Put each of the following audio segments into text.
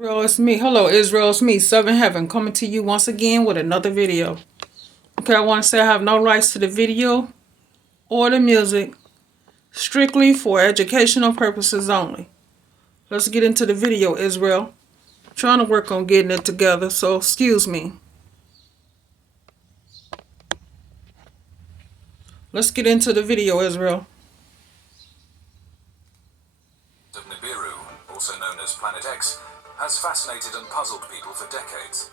Israel, it's me. Hello, Israel. It's me, Southern Heaven, coming to you once again with another video. Okay, I want to say I have no rights to the video or the music, strictly for educational purposes only. Let's get into the video, Israel. I'm trying to work on getting it together, so excuse me. Let's get into the video, Israel. Of Nibiru, also known as Planet X, has fascinated and puzzled people for decades.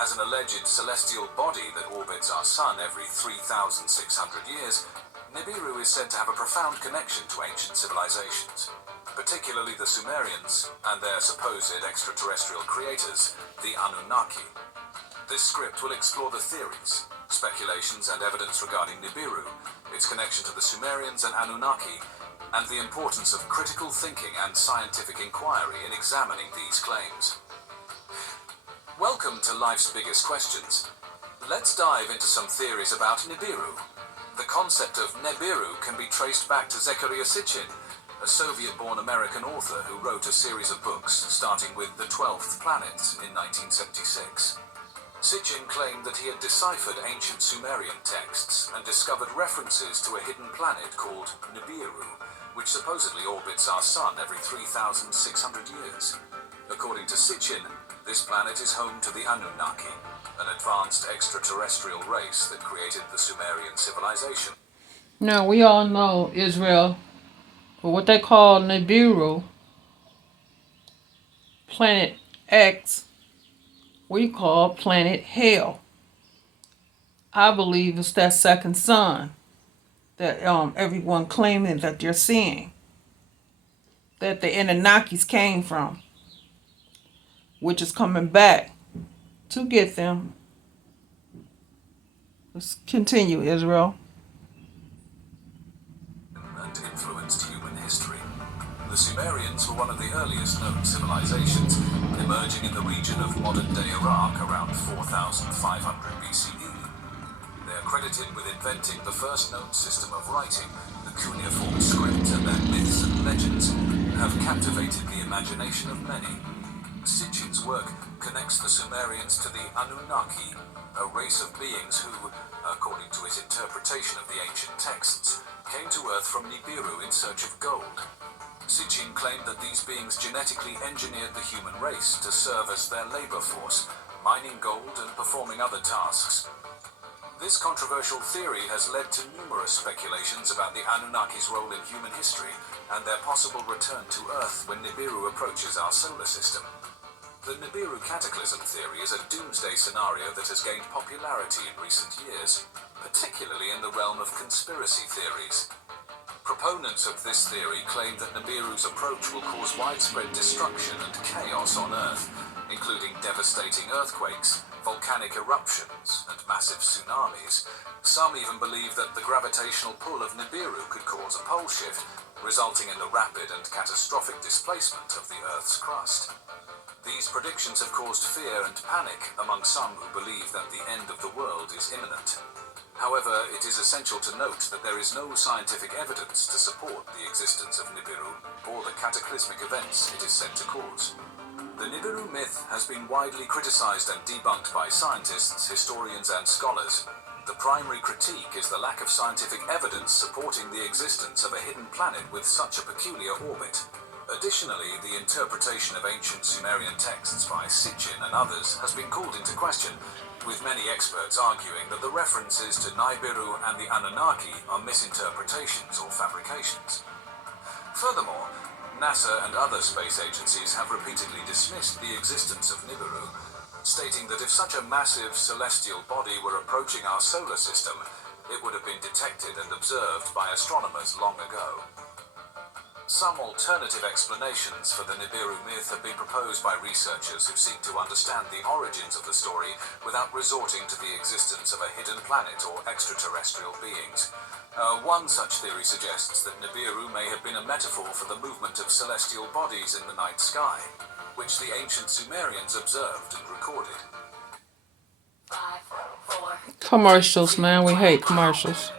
As an alleged celestial body that orbits our sun every 3,600 years, Nibiru is said to have a profound connection to ancient civilizations, particularly the Sumerians and their supposed extraterrestrial creators, the Anunnaki. This script will explore the theories, speculations and evidence regarding Nibiru, its connection to the Sumerians and Anunnaki, and the importance of critical thinking and scientific inquiry in examining these claims. Welcome to Life's Biggest Questions. Let's dive into some theories about Nibiru. The concept of Nibiru can be traced back to Zecharia Sitchin, a Soviet-born American author who wrote a series of books starting with The 12th Planet in 1976. Sitchin claimed that he had deciphered ancient Sumerian texts and discovered references to a hidden planet called Nibiru, which supposedly orbits our sun every 3,600 years. According to Sitchin, this planet is home to the Anunnaki, an advanced extraterrestrial race that created the Sumerian civilization. Now, we all know, Israel, for what they call Nibiru, Planet X, we call Planet Hell. I believe it's that second sun that everyone claiming that they're seeing, that the Anunnakis came from, which is coming back to get them. Let's continue, Israel. And influenced human history. The Sumerians were one of the earliest known civilizations, emerging in the region of modern-day Iraq around 4,500 BCE. They are credited with inventing the first known system of writing, the cuneiform script, and their myths and legends have captivated the imagination of many. Sitchin's work connects the Sumerians to the Anunnaki, a race of beings who, according to his interpretation of the ancient texts, came to Earth from Nibiru in search of gold. Sitchin claimed that these beings genetically engineered the human race to serve as their labor force, mining gold and performing other tasks. This controversial theory has led to numerous speculations about the Anunnaki's role in human history and their possible return to Earth when Nibiru approaches our solar system. The Nibiru cataclysm theory is a doomsday scenario that has gained popularity in recent years, particularly in the realm of conspiracy theories. Proponents of this theory claim that Nibiru's approach will cause widespread destruction and chaos on Earth, including devastating earthquakes, volcanic eruptions, and massive tsunamis. Some even believe that the gravitational pull of Nibiru could cause a pole shift, resulting in the rapid and catastrophic displacement of the Earth's crust. These predictions have caused fear and panic among some who believe that the end of the world is imminent. However, it is essential to note that there is no scientific evidence to support the existence of Nibiru or the cataclysmic events it is said to cause. The Nibiru myth has been widely criticized and debunked by scientists, historians, and scholars. The primary critique is the lack of scientific evidence supporting the existence of a hidden planet with such a peculiar orbit. Additionally, the interpretation of ancient Sumerian texts by Sitchin and others has been called into question, with many experts arguing that the references to Nibiru and the Anunnaki are misinterpretations or fabrications. Furthermore, NASA and other space agencies have repeatedly dismissed the existence of Nibiru, stating that if such a massive celestial body were approaching our solar system, it would have been detected and observed by astronomers long ago. Some alternative explanations for the Nibiru myth have been proposed by researchers who seek to understand the origins of the story without resorting to the existence of a hidden planet or extraterrestrial beings. One such theory suggests that Nibiru may have been a metaphor for the movement of celestial bodies in the night sky, which the ancient Sumerians observed and recorded. Commercials, man. We hate commercials.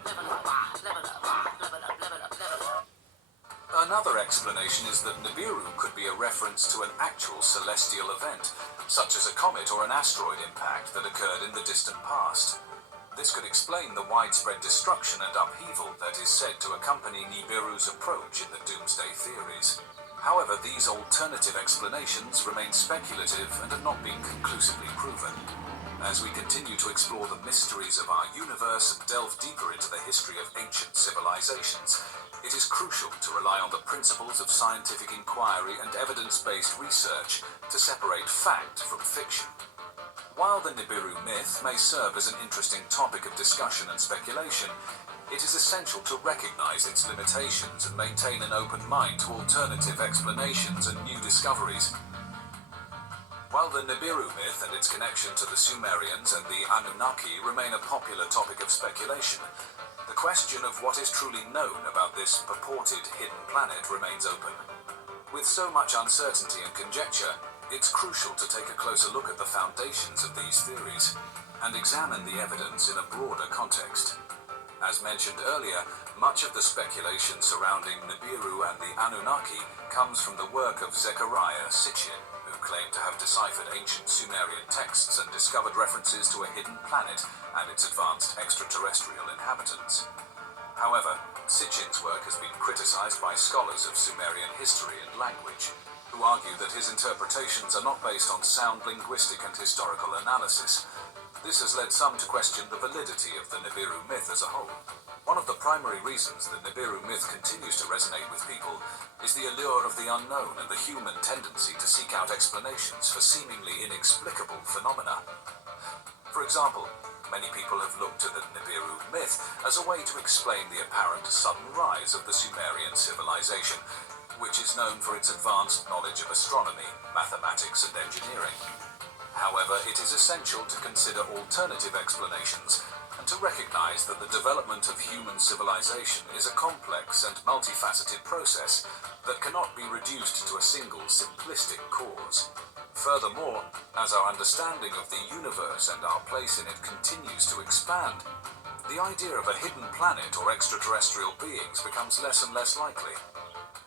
Another explanation explanation is that Nibiru could be a reference to an actual celestial event, such as a comet or an asteroid impact that occurred in the distant past. This could explain the widespread destruction and upheaval that is said to accompany Nibiru's approach in the doomsday theories. However, these alternative explanations remain speculative and have not been conclusively proven. As we continue to explore the mysteries of our universe and delve deeper into the history of ancient civilizations, it is crucial to rely on the principles of scientific inquiry and evidence-based research to separate fact from fiction. While the Nibiru myth may serve as an interesting topic of discussion and speculation, it is essential to recognize its limitations and maintain an open mind to alternative explanations and new discoveries. While the Nibiru myth and its connection to the Sumerians and the Anunnaki remain a popular topic of speculation, the question of what is truly known about this purported hidden planet remains open. With so much uncertainty and conjecture, it's crucial to take a closer look at the foundations of these theories and examine the evidence in a broader context. As mentioned earlier, much of the speculation surrounding Nibiru and the Anunnaki comes from the work of Zecharia Sitchin, who claimed to have deciphered ancient Sumerian texts and discovered references to a hidden planet and its advanced extraterrestrial inhabitants. However, Sitchin's work has been criticized by scholars of Sumerian history and language, who argue that his interpretations are not based on sound linguistic and historical analysis. This has led some to question the validity of the Nibiru myth as a whole. One of the primary reasons the Nibiru myth continues to resonate with people is the allure of the unknown and the human tendency to seek out explanations for seemingly inexplicable phenomena. For example, many people have looked to the Nibiru myth as a way to explain the apparent sudden rise of the Sumerian civilization, which is known for its advanced knowledge of astronomy, mathematics, and engineering. However, it is essential to consider alternative explanations and to recognize that the development of human civilization is a complex and multifaceted process that cannot be reduced to a single simplistic cause. Furthermore, as our understanding of the universe and our place in it continues to expand, the idea of a hidden planet or extraterrestrial beings becomes less and less likely.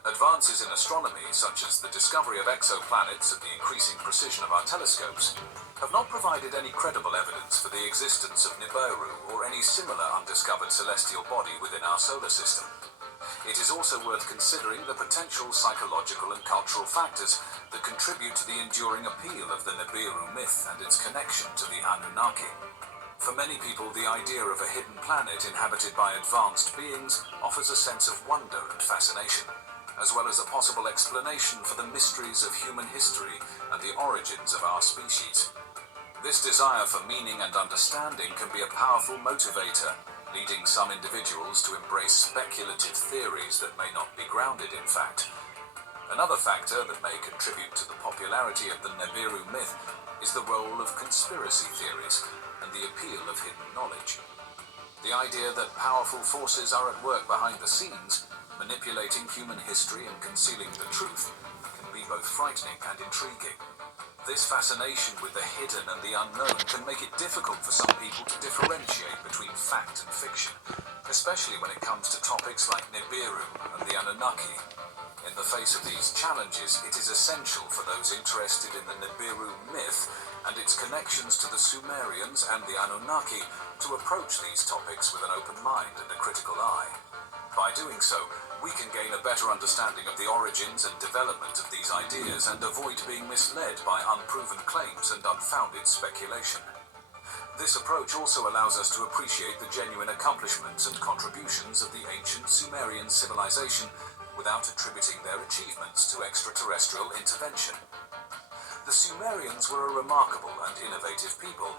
Advances in astronomy, such as the discovery of exoplanets and the increasing precision of our telescopes, have not provided any credible evidence for the existence of Nibiru or any similar undiscovered celestial body within our solar system. It is also worth considering the potential psychological and cultural factors that contribute to the enduring appeal of the Nibiru myth and its connection to the Anunnaki. For many people, the idea of a hidden planet inhabited by advanced beings offers a sense of wonder and fascination, as well as a possible explanation for the mysteries of human history and the origins of our species. This desire for meaning and understanding can be a powerful motivator, leading some individuals to embrace speculative theories that may not be grounded in fact. Another factor that may contribute to the popularity of the Nibiru myth is the role of conspiracy theories and the appeal of hidden knowledge. The idea that powerful forces are at work behind the scenes, manipulating human history and concealing the truth, can be both frightening and intriguing. This fascination with the hidden and the unknown can make it difficult for some people to differentiate between fact and fiction, especially when it comes to topics like Nibiru and the Anunnaki. In the face of these challenges, it is essential for those interested in the Nibiru myth and its connections to the Sumerians and the Anunnaki to approach these topics with an open mind and a critical eye. By doing so, we can gain a better understanding of the origins and development of these ideas and avoid being misled by unproven claims and unfounded speculation. This approach also allows us to appreciate the genuine accomplishments and contributions of the ancient Sumerian civilization without attributing their achievements to extraterrestrial intervention. The Sumerians were a remarkable and innovative people,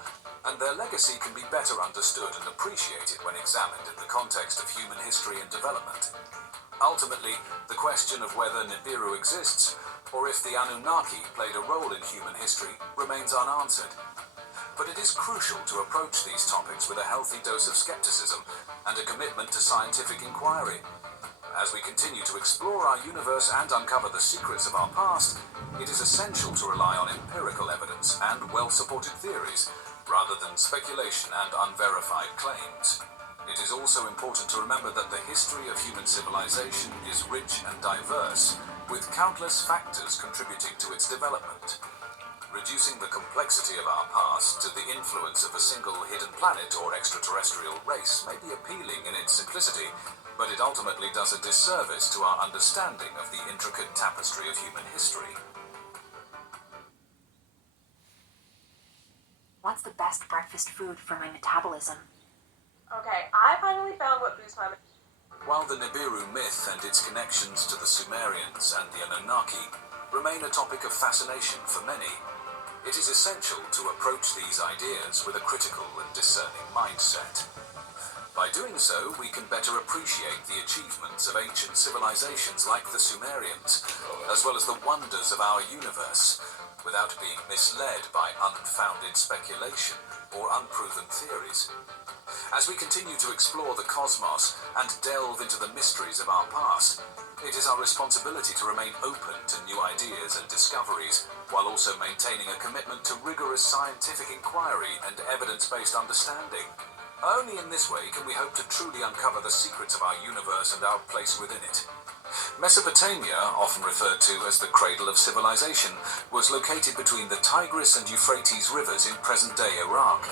and their legacy can be better understood and appreciated when examined in the context of human history and development. Ultimately, the question of whether Nibiru exists, or if the Anunnaki played a role in human history, remains unanswered. But it is crucial to approach these topics with a healthy dose of skepticism and a commitment to scientific inquiry. As we continue to explore our universe and uncover the secrets of our past, it is essential to rely on empirical evidence and well-supported theories, rather than speculation and unverified claims. It is also important to remember that the history of human civilization is rich and diverse, with countless factors contributing to its development. Reducing the complexity of our past to the influence of a single hidden planet or extraterrestrial race may be appealing in its simplicity, but it ultimately does a disservice to our understanding of the intricate tapestry of human history. What's the best breakfast food for my metabolism? Okay, I finally found what boosts my... While the Nibiru myth and its connections to the Sumerians and the Anunnaki remain a topic of fascination for many, it is essential to approach these ideas with a critical and discerning mindset. By doing so, we can better appreciate the achievements of ancient civilizations like the Sumerians, as well as the wonders of our universe, without being misled by unfounded speculation or unproven theories. As we continue to explore the cosmos and delve into the mysteries of our past, it is our responsibility to remain open to new ideas and discoveries, while also maintaining a commitment to rigorous scientific inquiry and evidence-based understanding. Only in this way can we hope to truly uncover the secrets of our universe and our place within it. Mesopotamia, often referred to as the cradle of civilization, was located between the Tigris and Euphrates rivers in present-day Iraq.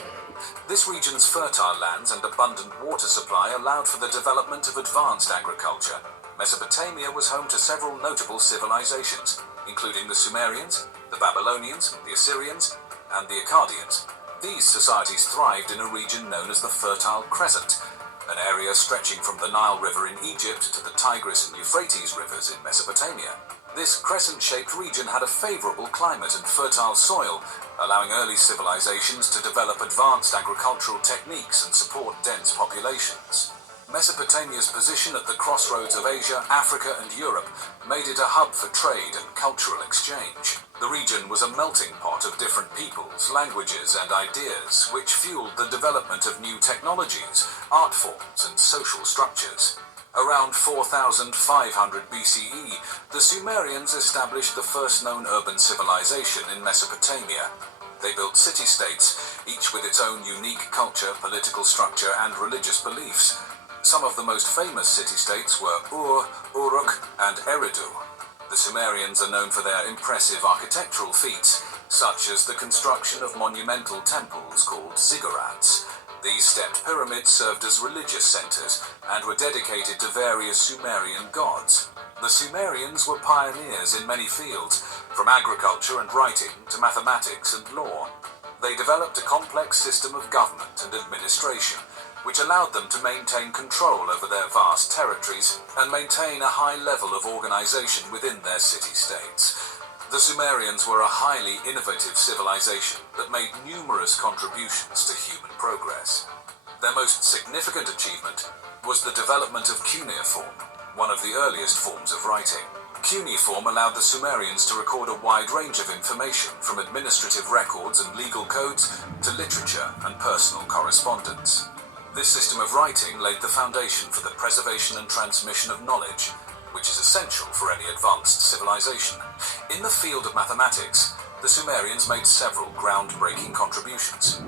This region's fertile lands and abundant water supply allowed for the development of advanced agriculture. Mesopotamia was home to several notable civilizations, including the Sumerians, the Babylonians, the Assyrians, and the Akkadians. These societies thrived in a region known as the Fertile Crescent, an area stretching from the Nile River in Egypt to the Tigris and Euphrates rivers in Mesopotamia. This crescent-shaped region had a favorable climate and fertile soil, allowing early civilizations to develop advanced agricultural techniques and support dense populations. Mesopotamia's position at the crossroads of Asia, Africa, and Europe made it a hub for trade and cultural exchange. The region was a melting pot of different peoples, languages, and ideas, which fueled the development of new technologies, art forms, and social structures. Around 4500 BCE, the Sumerians established the first known urban civilization in Mesopotamia. They built city-states, each with its own unique culture, political structure, and religious beliefs. Some of the most famous city-states were Ur, Uruk, and Eridu. The Sumerians are known for their impressive architectural feats, such as the construction of monumental temples called ziggurats. These stepped pyramids served as religious centers and were dedicated to various Sumerian gods. The Sumerians were pioneers in many fields, from agriculture and writing to mathematics and law. They developed a complex system of government and administration, which allowed them to maintain control over their vast territories and maintain a high level of organization within their city-states. The Sumerians were a highly innovative civilization that made numerous contributions to human progress. Their most significant achievement was the development of cuneiform, one of the earliest forms of writing. Cuneiform allowed the Sumerians to record a wide range of information, from administrative records and legal codes to literature and personal correspondence. This system of writing laid the foundation for the preservation and transmission of knowledge, which is essential for any advanced civilization. In the field of mathematics, the Sumerians made several groundbreaking contributions.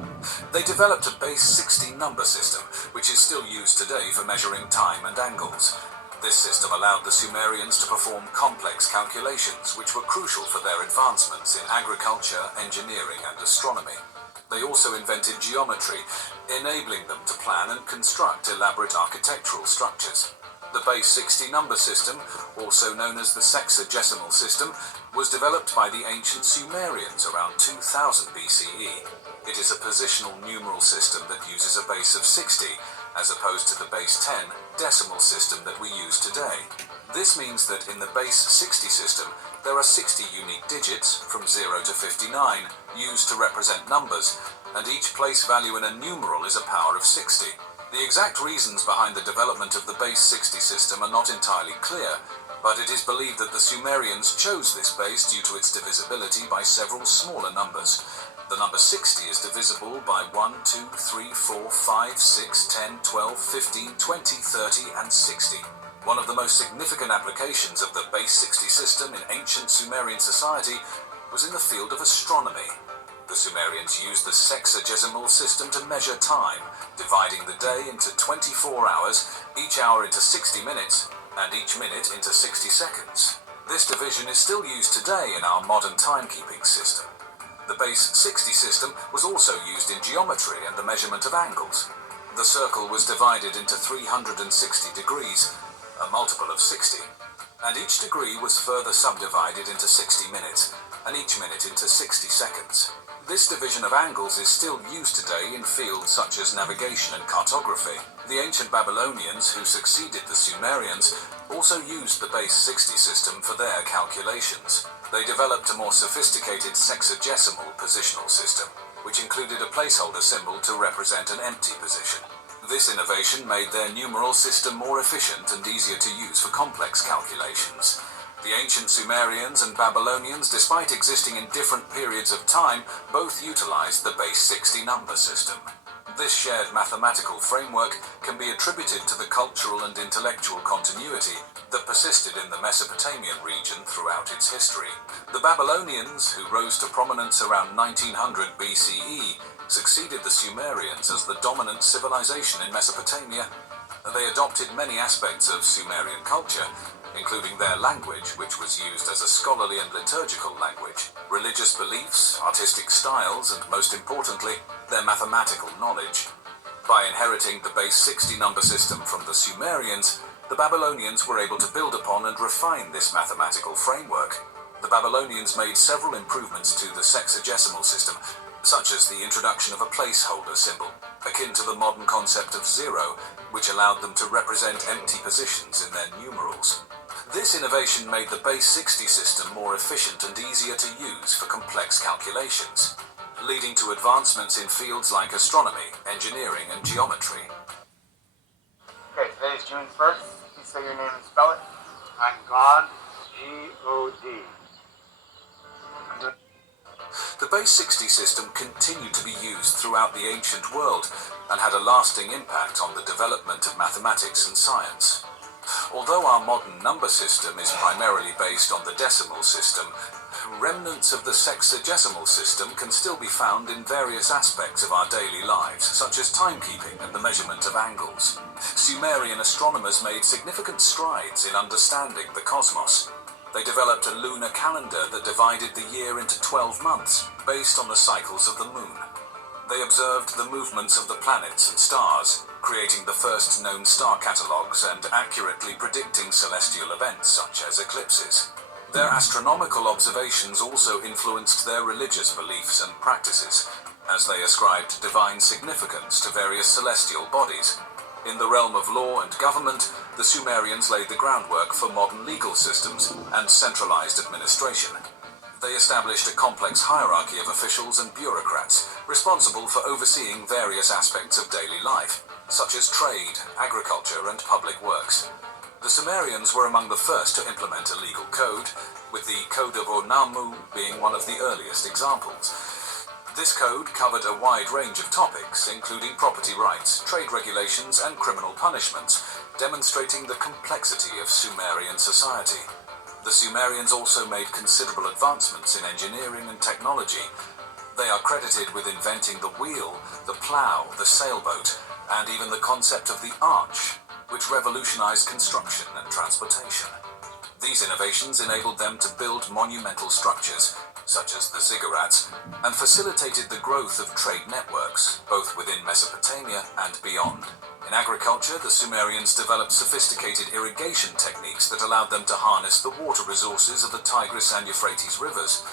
They developed a base 60 number system, which is still used today for measuring time and angles. This system allowed the Sumerians to perform complex calculations, which were crucial for their advancements in agriculture, engineering, and astronomy. They also invented geometry, enabling them to plan and construct elaborate architectural structures. The base 60 number system, also known as the sexagesimal system, was developed by the ancient Sumerians around 2000 BCE. It is a positional numeral system that uses a base of 60, as opposed to the base 10 decimal system that we use today. This means that in the base 60 system, there are 60 unique digits, from 0 to 59, used to represent numbers, and each place value in a numeral is a power of 60. The exact reasons behind the development of the base 60 system are not entirely clear, but it is believed that the Sumerians chose this base due to its divisibility by several smaller numbers. The number 60 is divisible by 1, 2, 3, 4, 5, 6, 10, 12, 15, 20, 30, and 60. One of the most significant applications of the base 60 system in ancient Sumerian society was in the field of astronomy. The Sumerians used the sexagesimal system to measure time, dividing the day into 24 hours, each hour into 60 minutes, and each minute into 60 seconds. This division is still used today in our modern timekeeping system. The base 60 system was also used in geometry and the measurement of angles. The circle was divided into 360 degrees, a multiple of 60, and each degree was further subdivided into 60 minutes, and each minute into 60 seconds. This division of angles is still used today in fields such as navigation and cartography. The ancient Babylonians, who succeeded the Sumerians, also used the base 60 system for their calculations. They developed a more sophisticated sexagesimal positional system, which included a placeholder symbol to represent an empty position. This innovation made their numeral system more efficient and easier to use for complex calculations. The ancient Sumerians and Babylonians, despite existing in different periods of time, both utilized the base 60 number system. This shared mathematical framework can be attributed to the cultural and intellectual continuity that persisted in the Mesopotamian region throughout its history. The Babylonians, who rose to prominence around 1900 BCE, succeeded the Sumerians as the dominant civilization in Mesopotamia. They adopted many aspects of Sumerian culture, including their language, which was used as a scholarly and liturgical language, religious beliefs, artistic styles, and most importantly, their mathematical knowledge. By inheriting the base 60 number system from the Sumerians, the Babylonians were able to build upon and refine this mathematical framework. The Babylonians made several improvements to the sexagesimal system, such as the introduction of a placeholder symbol, akin to the modern concept of zero, which allowed them to represent empty positions in their numerals. This innovation made the base 60 system more efficient and easier to use for complex calculations, leading to advancements in fields like astronomy, engineering, and geometry. Okay, today is June 1st. Please say your name and spell it. I'm God, G-O-D. The base 60 system continued to be used throughout the ancient world and had a lasting impact on the development of mathematics and science. Although our modern number system is primarily based on the decimal system, remnants of the sexagesimal system can still be found in various aspects of our daily lives, such as timekeeping and the measurement of angles. Sumerian astronomers made significant strides in understanding the cosmos. They developed a lunar calendar that divided the year into 12 months, based on the cycles of the moon. They observed the movements of the planets and stars, creating the first known star catalogues and accurately predicting celestial events such as eclipses. Their astronomical observations also influenced their religious beliefs and practices, as they ascribed divine significance to various celestial bodies. In the realm of law and government, the Sumerians laid the groundwork for modern legal systems and centralized administration. They established a complex hierarchy of officials and bureaucrats responsible for overseeing various aspects of daily life, such as trade, agriculture, and public works. The Sumerians were among the first to implement a legal code, with the Code of Onamu being one of the earliest examples. This code covered a wide range of topics, including property rights, trade regulations, and criminal punishments, demonstrating the complexity of Sumerian society. The Sumerians also made considerable advancements in engineering and technology. They are credited with inventing the wheel, the plow, the sailboat, and even the concept of the arch, which revolutionized construction and transportation. These innovations enabled them to build monumental structures, such as the ziggurats, and facilitated the growth of trade networks, both within Mesopotamia and beyond. In agriculture, the Sumerians developed sophisticated irrigation techniques that allowed them to harness the water resources of the Tigris and Euphrates rivers.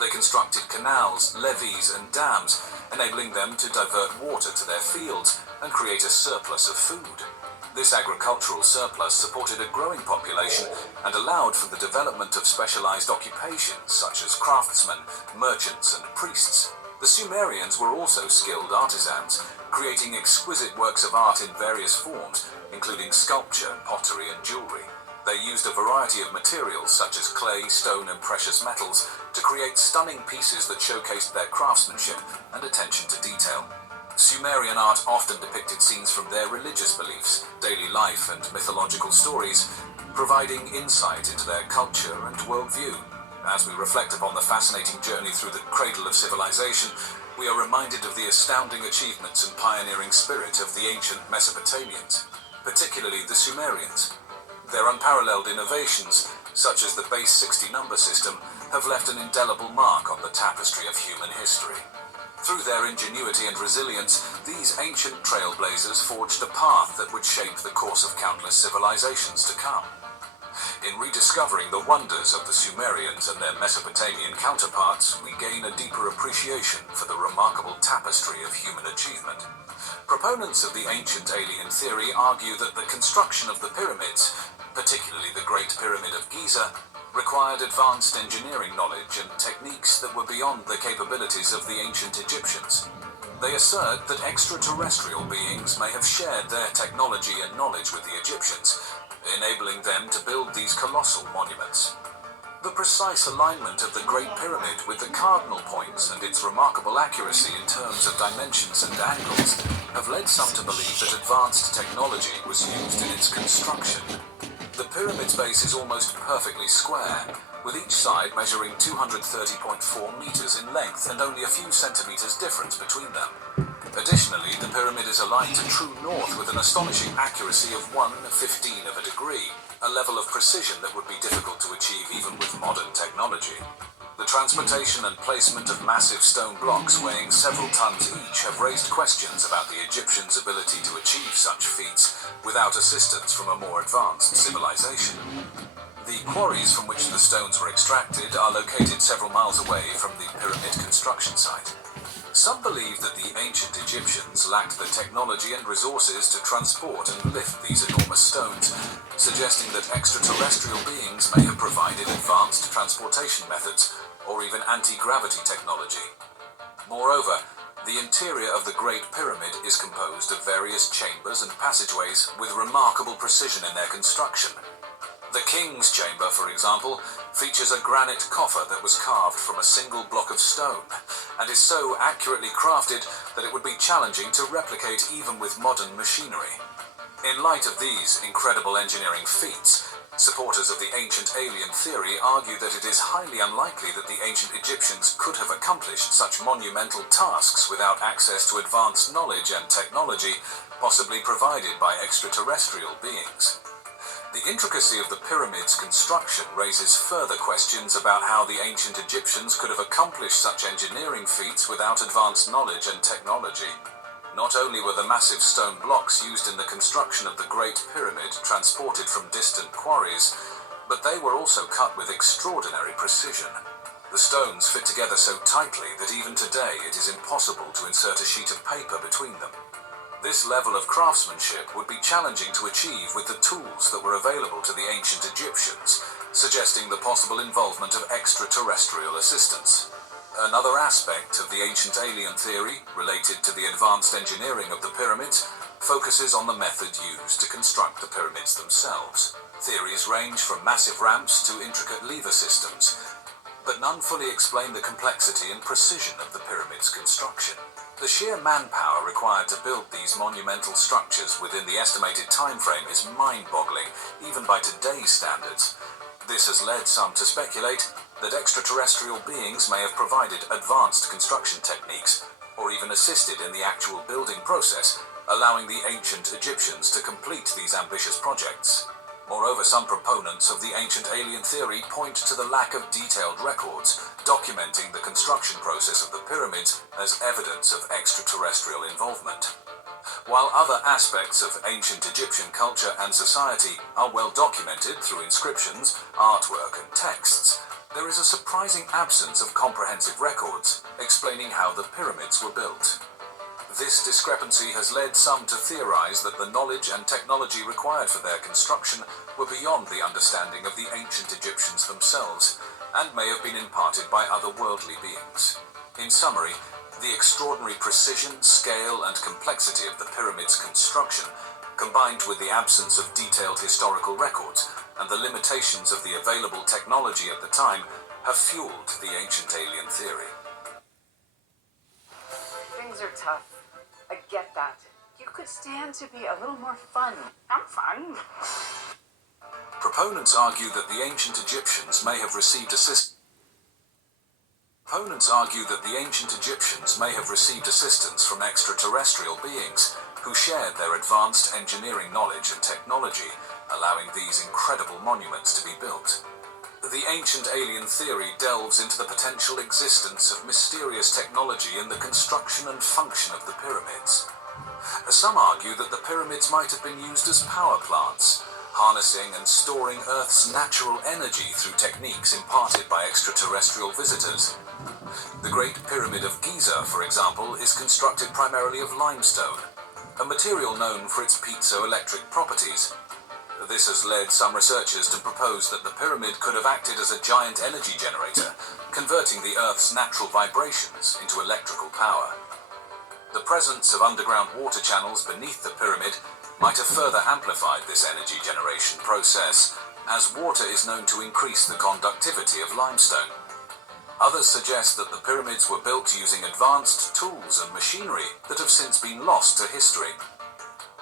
They constructed canals, levees, and dams, enabling them to divert water to their fields and create a surplus of food. This agricultural surplus supported a growing population and allowed for the development of specialized occupations such as craftsmen, merchants, and priests. The Sumerians were also skilled artisans, creating exquisite works of art in various forms, including sculpture, pottery, and jewelry. They used a variety of materials such as clay, stone, and precious metals to create stunning pieces that showcased their craftsmanship and attention to detail. Sumerian art often depicted scenes from their religious beliefs, daily life, and mythological stories, providing insight into their culture and worldview. As we reflect upon the fascinating journey through the cradle of civilization, we are reminded of the astounding achievements and pioneering spirit of the ancient Mesopotamians, particularly the Sumerians. Their unparalleled innovations such as the base 60 number system, have left an indelible mark on the tapestry of human history. Through their ingenuity and resilience, these ancient trailblazers forged a path that would shape the course of countless civilizations to come. In rediscovering the wonders of the Sumerians and their Mesopotamian counterparts, we gain a deeper appreciation for the remarkable tapestry of human achievement. Proponents of the ancient alien theory argue that the construction of the pyramids, particularly the Great Pyramid of Giza, required advanced engineering knowledge and techniques that were beyond the capabilities of the ancient Egyptians. They assert that extraterrestrial beings may have shared their technology and knowledge with the Egyptians, enabling them to build these colossal monuments. The precise alignment of the Great Pyramid with the cardinal points and its remarkable accuracy in terms of dimensions and angles have led some to believe that advanced technology was used in its construction. The pyramid's base is almost perfectly square, with each side measuring 230.4 meters in length and only a few centimeters difference between them. Additionally, the pyramid is aligned to true north with an astonishing accuracy of 1/15 of a degree, a level of precision that would be difficult to achieve even with modern technology. The transportation and placement of massive stone blocks weighing several tons each have raised questions about the Egyptians' ability to achieve such feats without assistance from a more advanced civilization. The quarries from which the stones were extracted are located several miles away from the pyramid construction site. Some believe that the ancient Egyptians lacked the technology and resources to transport and lift these enormous stones, suggesting that extraterrestrial beings may have provided advanced transportation methods or even anti-gravity technology. Moreover, the interior of the Great Pyramid is composed of various chambers and passageways with remarkable precision in their construction. The King's Chamber, for example, features a granite coffer that was carved from a single block of stone, and is so accurately crafted that it would be challenging to replicate even with modern machinery. In light of these incredible engineering feats, supporters of the ancient alien theory argue that it is highly unlikely that the ancient Egyptians could have accomplished such monumental tasks without access to advanced knowledge and technology, possibly provided by extraterrestrial beings. The intricacy of the pyramid's construction raises further questions about how the ancient Egyptians could have accomplished such engineering feats without advanced knowledge and technology. Not only were the massive stone blocks used in the construction of the Great Pyramid transported from distant quarries, but they were also cut with extraordinary precision. The stones fit together so tightly that even today it is impossible to insert a sheet of paper between them. This level of craftsmanship would be challenging to achieve with the tools that were available to the ancient Egyptians, suggesting the possible involvement of extraterrestrial assistance. Another aspect of the ancient alien theory, related to the advanced engineering of the pyramids, focuses on the method used to construct the pyramids themselves. Theories range from massive ramps to intricate lever systems, but none fully explain the complexity and precision of the pyramid's construction. The sheer manpower required to build these monumental structures within the estimated time frame is mind-boggling, even by today's standards. This has led some to speculate that extraterrestrial beings may have provided advanced construction techniques, or even assisted in the actual building process, allowing the ancient Egyptians to complete these ambitious projects. Moreover, some proponents of the ancient alien theory point to the lack of detailed records documenting the construction process of the pyramids as evidence of extraterrestrial involvement. While other aspects of ancient Egyptian culture and society are well documented through inscriptions, artwork, and texts, there is a surprising absence of comprehensive records explaining how the pyramids were built. This discrepancy has led some to theorize that the knowledge and technology required for their construction were beyond the understanding of the ancient Egyptians themselves, and may have been imparted by otherworldly beings. In summary, the extraordinary precision, scale, and complexity of the pyramid's construction, combined with the absence of detailed historical records and the limitations of the available technology at the time, have fueled the ancient alien theory. Things are tough. I get that. You could stand to be a little more fun. I'm fun. Proponents argue that the ancient Egyptians may have received assistance from extraterrestrial beings who shared their advanced engineering knowledge and technology, allowing these incredible monuments to be built. The ancient alien theory delves into the potential existence of mysterious technology in the construction and function of the pyramids. Some argue that the pyramids might have been used as power plants, harnessing and storing Earth's natural energy through techniques imparted by extraterrestrial visitors. The Great Pyramid of Giza, for example, is constructed primarily of limestone, a material known for its piezoelectric properties. This has led some researchers to propose that the pyramid could have acted as a giant energy generator, converting the Earth's natural vibrations into electrical power. The presence of underground water channels beneath the pyramid might have further amplified this energy generation process, as water is known to increase the conductivity of limestone. Others suggest that the pyramids were built using advanced tools and machinery that have since been lost to history.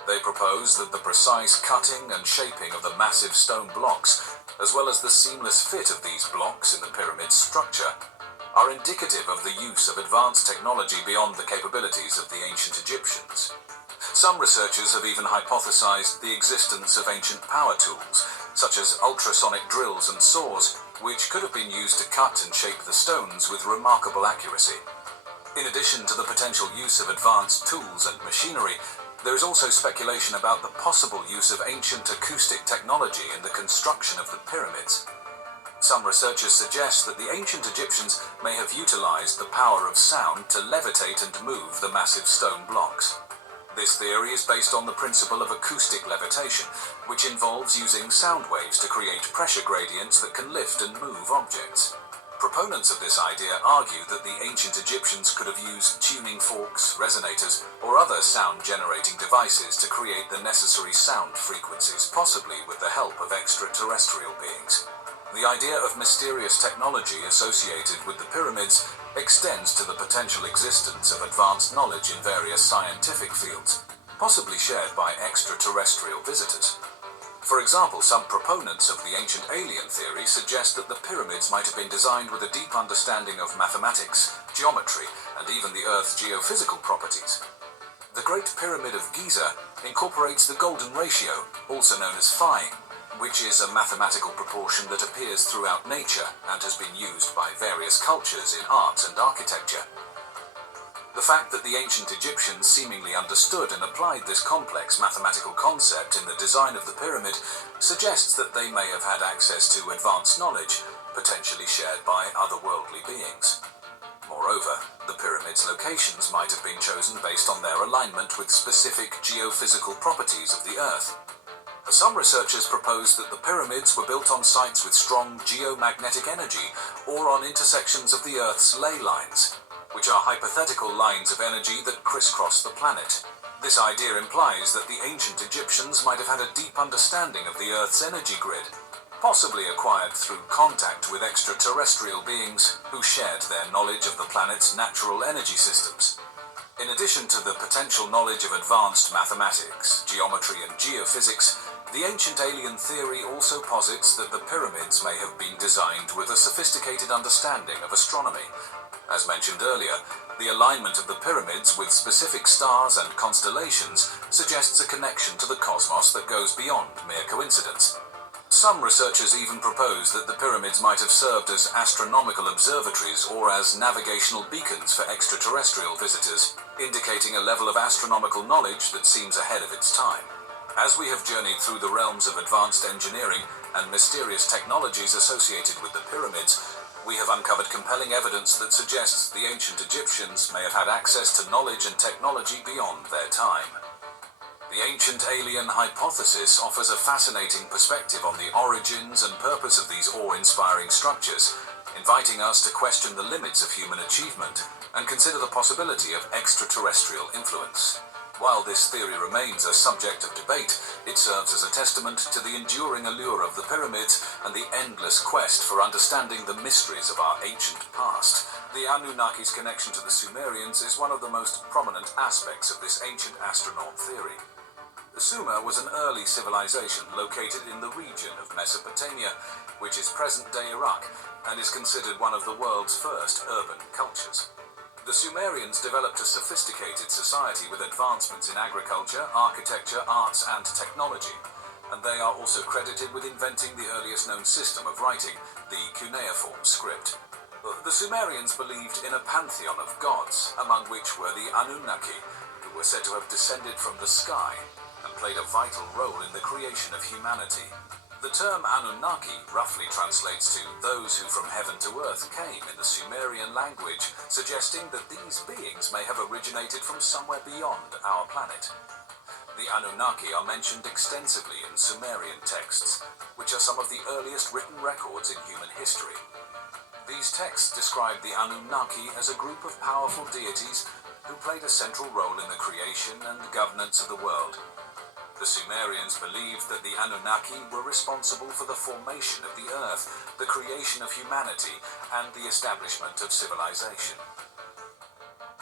They propose that the precise cutting and shaping of the massive stone blocks, as well as the seamless fit of these blocks in the pyramid's structure, are indicative of the use of advanced technology beyond the capabilities of the ancient Egyptians. Some researchers have even hypothesized the existence of ancient power tools, such as ultrasonic drills and saws, which could have been used to cut and shape the stones with remarkable accuracy. In addition to the potential use of advanced tools and machinery, there is also speculation about the possible use of ancient acoustic technology in the construction of the pyramids. Some researchers suggest that the ancient Egyptians may have utilized the power of sound to levitate and move the massive stone blocks. This theory is based on the principle of acoustic levitation, which involves using sound waves to create pressure gradients that can lift and move objects. Proponents of this idea argue that the ancient Egyptians could have used tuning forks, resonators, or other sound-generating devices to create the necessary sound frequencies, possibly with the help of extraterrestrial beings. The idea of mysterious technology associated with the pyramids extends to the potential existence of advanced knowledge in various scientific fields, possibly shared by extraterrestrial visitors. For example, some proponents of the ancient alien theory suggest that the pyramids might have been designed with a deep understanding of mathematics, geometry, and even the Earth's geophysical properties. The Great Pyramid of Giza incorporates the golden ratio, also known as phi, which is a mathematical proportion that appears throughout nature and has been used by various cultures in art and architecture. The fact that the ancient Egyptians seemingly understood and applied this complex mathematical concept in the design of the pyramid suggests that they may have had access to advanced knowledge, potentially shared by otherworldly beings. Moreover, the pyramid's locations might have been chosen based on their alignment with specific geophysical properties of the Earth. Some researchers propose that the pyramids were built on sites with strong geomagnetic energy or on intersections of the Earth's ley lines, which are hypothetical lines of energy that crisscross the planet. This idea implies that the ancient Egyptians might have had a deep understanding of the Earth's energy grid, possibly acquired through contact with extraterrestrial beings who shared their knowledge of the planet's natural energy systems. In addition to the potential knowledge of advanced mathematics, geometry, and geophysics, the ancient alien theory also posits that the pyramids may have been designed with a sophisticated understanding of astronomy. As mentioned earlier, the alignment of the pyramids with specific stars and constellations suggests a connection to the cosmos that goes beyond mere coincidence. Some researchers even propose that the pyramids might have served as astronomical observatories or as navigational beacons for extraterrestrial visitors, indicating a level of astronomical knowledge that seems ahead of its time. As we have journeyed through the realms of advanced engineering and mysterious technologies associated with the pyramids, we have uncovered compelling evidence that suggests the ancient Egyptians may have had access to knowledge and technology beyond their time. The ancient alien hypothesis offers a fascinating perspective on the origins and purpose of these awe-inspiring structures, inviting us to question the limits of human achievement and consider the possibility of extraterrestrial influence. While this theory remains a subject of debate, it serves as a testament to the enduring allure of the pyramids and the endless quest for understanding the mysteries of our ancient past. The Anunnaki's connection to the Sumerians is one of the most prominent aspects of this ancient astronaut theory. Sumer was an early civilization located in the region of Mesopotamia, which is present-day Iraq, and is considered one of the world's first urban cultures. The Sumerians developed a sophisticated society with advancements in agriculture, architecture, arts, and technology, and they are also credited with inventing the earliest known system of writing, the cuneiform script. The Sumerians believed in a pantheon of gods, among which were the Anunnaki, who were said to have descended from the sky and played a vital role in the creation of humanity. The term Anunnaki roughly translates to those who from heaven to earth came in the Sumerian language, suggesting that these beings may have originated from somewhere beyond our planet. The Anunnaki are mentioned extensively in Sumerian texts, which are some of the earliest written records in human history. These texts describe the Anunnaki as a group of powerful deities who played a central role in the creation and governance of the world. The Sumerians believed that the Anunnaki were responsible for the formation of the earth, the creation of humanity, and the establishment of civilization.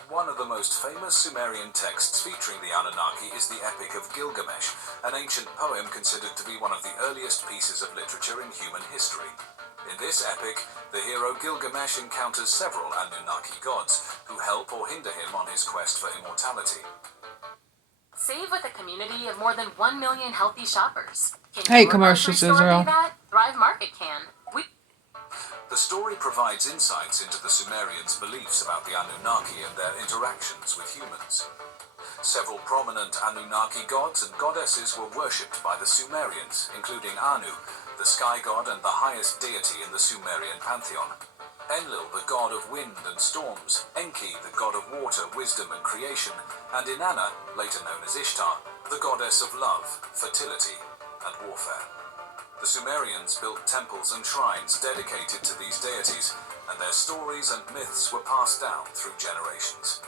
One of the most famous Sumerian texts featuring the Anunnaki is the Epic of Gilgamesh, an ancient poem considered to be one of the earliest pieces of literature in human history. In this epic, the hero Gilgamesh encounters several Anunnaki gods who help or hinder him on his quest for immortality. Save with a community of more than 1 million healthy shoppers. Can Hey, your commercials, grocery store Israel. do that? Thrive Market can. The story provides insights into the Sumerians' beliefs about the Anunnaki and their interactions with humans. Several prominent Anunnaki gods and goddesses were worshipped by the Sumerians, including Anu, the sky god and the highest deity in the Sumerian pantheon; Enlil, the god of wind and storms; Enki, the god of water, wisdom and creation; and Inanna, later known as Ishtar, the goddess of love, fertility, and warfare. The Sumerians built temples and shrines dedicated to these deities, and their stories and myths were passed down through generations.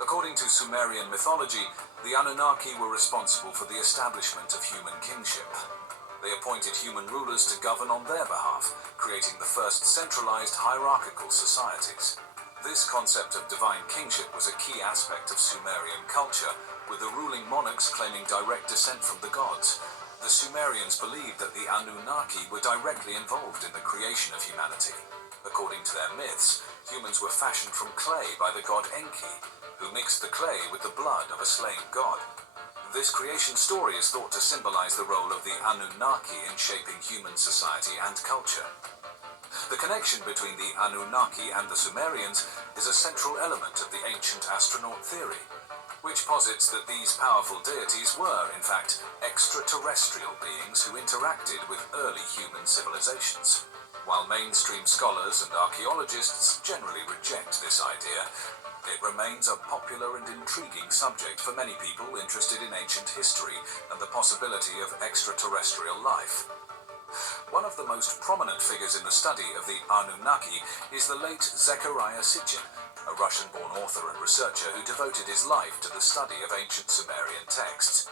According to Sumerian mythology, the Anunnaki were responsible for the establishment of human kingship. They appointed human rulers to govern on their behalf, creating the first centralized hierarchical societies. This concept of divine kingship was a key aspect of Sumerian culture, with the ruling monarchs claiming direct descent from the gods. The Sumerians believed that the Anunnaki were directly involved in the creation of humanity. According to their myths, humans were fashioned from clay by the god Enki, who mixed the clay with the blood of a slain god. This creation story is thought to symbolize the role of the Anunnaki in shaping human society and culture. The connection between the Anunnaki and the Sumerians is a central element of the ancient astronaut theory, which posits that these powerful deities were, in fact, extraterrestrial beings who interacted with early human civilizations. While mainstream scholars and archaeologists generally reject this idea, it remains a popular and intriguing subject for many people interested in ancient history and the possibility of extraterrestrial life. One of the most prominent figures in the study of the Anunnaki is the late Zecharia Sitchin, a Russian-born author and researcher who devoted his life to the study of ancient Sumerian texts.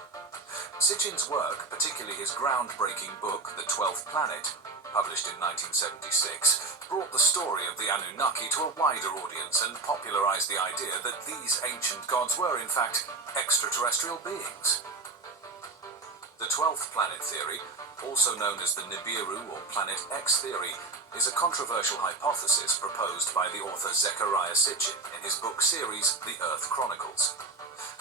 Sitchin's work, particularly his groundbreaking book, The 12th Planet, published in 1976, brought the story of the Anunnaki to a wider audience and popularized the idea that these ancient gods were, in fact, extraterrestrial beings. The 12th planet theory, also known as the Nibiru or Planet X theory, is a controversial hypothesis proposed by the author Zecharia Sitchin in his book series The Earth Chronicles.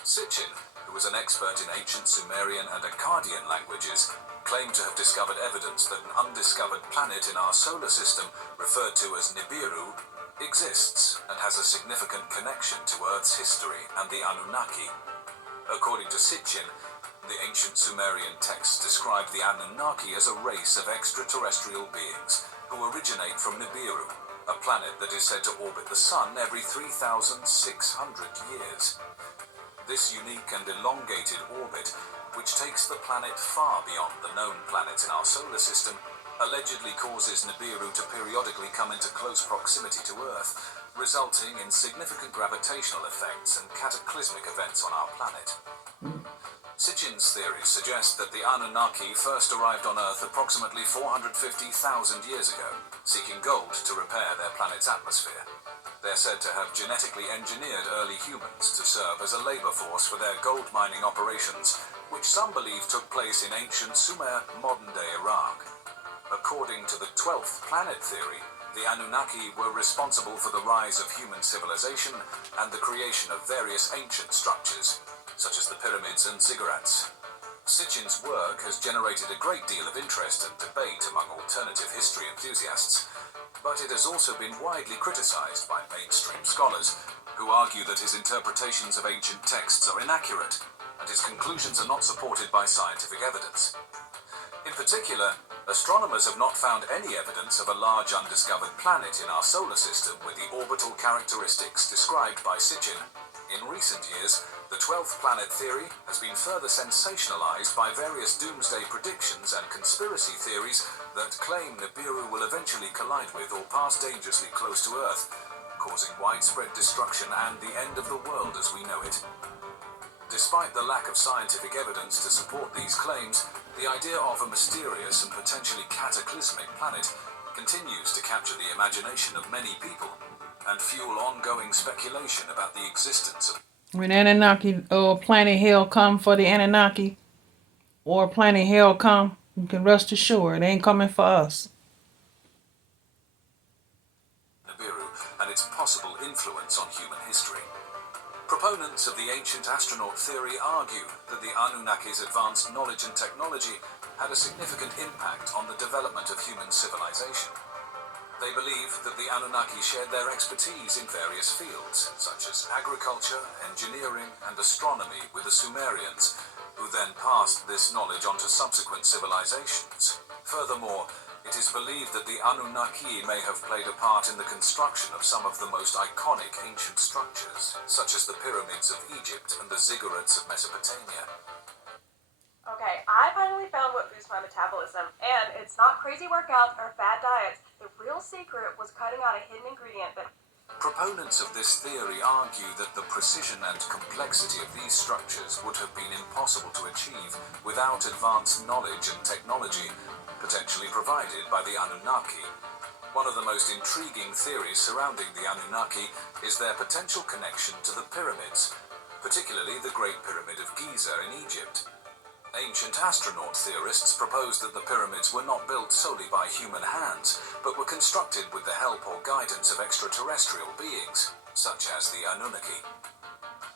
Sitchin, who was an expert in ancient Sumerian and Akkadian languages, claimed to have discovered evidence that an undiscovered planet in our solar system, referred to as Nibiru, exists and has a significant connection to Earth's history and the Anunnaki. According to Sitchin, the ancient Sumerian texts describe the Anunnaki as a race of extraterrestrial beings who originate from Nibiru, a planet that is said to orbit the Sun every 3,600 years. This unique and elongated orbit, which takes the planet far beyond the known planets in our solar system, allegedly causes Nibiru to periodically come into close proximity to Earth, resulting in significant gravitational effects and cataclysmic events on our planet. Sitchin's theories suggest that the Anunnaki first arrived on Earth approximately 450,000 years ago, seeking gold to repair their planet's atmosphere. They're said to have genetically engineered early humans to serve as a labor force for their gold mining operations, which some believe took place in ancient Sumer, modern-day Iraq. According to the 12th planet theory, the Anunnaki were responsible for the rise of human civilization and the creation of various ancient structures, such as the pyramids and ziggurats. Sitchin's work has generated a great deal of interest and debate among alternative history enthusiasts, but it has also been widely criticized by mainstream scholars, who argue that his interpretations of ancient texts are inaccurate, and his conclusions are not supported by scientific evidence. In particular, astronomers have not found any evidence of a large undiscovered planet in our solar system with the orbital characteristics described by Sitchin. In recent years, the 12th planet theory has been further sensationalized by various doomsday predictions and conspiracy theories that claim Nibiru will eventually collide with or pass dangerously close to Earth, causing widespread destruction and the end of the world as we know it. Despite the lack of scientific evidence to support these claims, the idea of a mysterious and potentially cataclysmic planet continues to capture the imagination of many people and fuel ongoing speculation about the existence of... When Anunnaki or planet hell come for the Anunnaki, or planet hell come, you can rest assured it ain't coming for us. Nibiru and its possible influence on human history. Proponents of the ancient astronaut theory argue that the Anunnaki's advanced knowledge and technology had a significant impact on the development of human civilization. They believe that the Anunnaki shared their expertise in various fields, such as agriculture, engineering, and astronomy with the Sumerians, who then passed this knowledge on to subsequent civilizations. Furthermore, it is believed that the Anunnaki may have played a part in the construction of some of the most iconic ancient structures, such as the pyramids of Egypt and the ziggurats of Mesopotamia. Okay, I finally found what boosts my metabolism, and it's not crazy workouts or fad diets. The real secret was cutting out a hidden ingredient that... Proponents of this theory argue that the precision and complexity of these structures would have been impossible to achieve without advanced knowledge and technology potentially provided by the Anunnaki. One of the most intriguing theories surrounding the Anunnaki is their potential connection to the pyramids, particularly the Great Pyramid of Giza in Egypt. Ancient astronaut theorists propose that the pyramids were not built solely by human hands, but were constructed with the help or guidance of extraterrestrial beings, such as the Anunnaki.